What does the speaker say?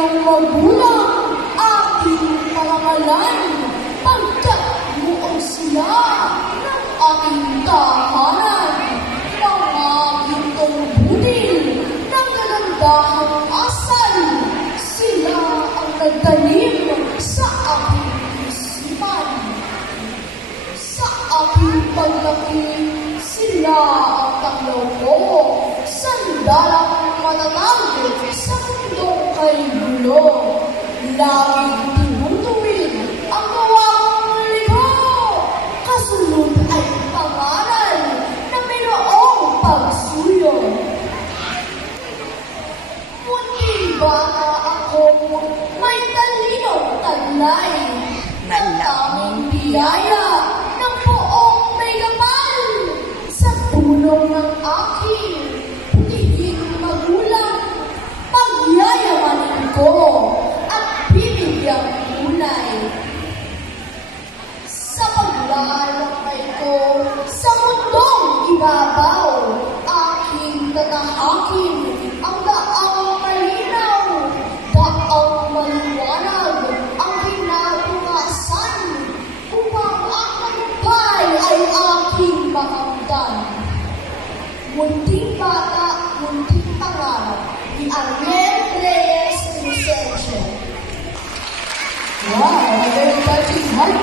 iyong magulang, aking pangalan, pagkat buong sila ng aking tahanan, mga gintong budil ng gagandahang asal, sila ang nagtanim sa aking isipan. Sa aking paglaki, sila ang tanglaw ko, sandalang matatag sa mundong kay gulo. Laging tinutuwid ang gawa kong likho, kasunod ay pangalan na mayroong pagsuyo. Munting bata ako, may talinong taglay, ng tanging biyaya ng poong may kapal, sa tulong ng aking putiging magulang, pagyayamanin ko at bibigyan kulay. Sa paglalakbay ko sa mundong ibabaw, aking tatahakin ang daang malinaw, daang maliwanag ang kinabukasan, upang ang tagumpay ay aking makamtan. Munting bata, munting pangarap, ni Ariel Reyes Vicencio. Wow, very touching.